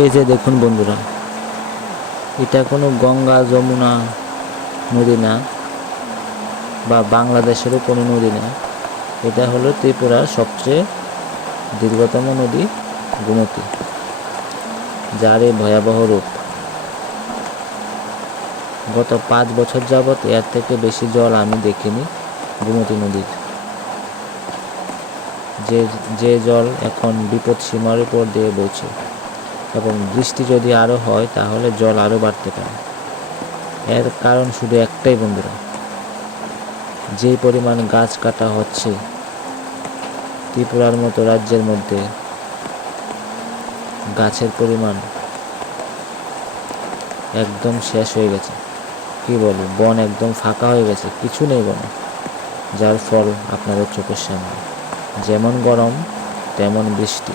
এই যে দেখুন বন্ধুরা, এটা কোনো গঙ্গা যমুনা নদী না, বা বাংলাদেশেরও কোনো নদী না। এটা হলো ত্রিপুরার সবচেয়ে দীর্ঘতম নদী গোমতী, যার এই ভয়াবহ রূপ। গত 5 বছর যাবৎ এর থেকে বেশি জল আমি দেখিনি গোমতী নদীর। যে জল এখন বিপদ সীমার উপর দিয়ে বইছে, এবং বৃষ্টি যদি আরও হয় তাহলে জল আরও বাড়তে পারে। এর কারণ শুধু একটাই বন্ধুরা, যেই পরিমাণ গাছ কাটা হচ্ছে ত্রিপুরার মতো রাজ্যের মধ্যে, গাছের পরিমাণ একদম শেষ হয়ে গেছে। কি বলবো, বন একদম ফাঁকা হয়ে গেছে, কিছু নেই বনে। যার ফল আপনাদের চোখের সামনে, যেমন গরম তেমন বৃষ্টি।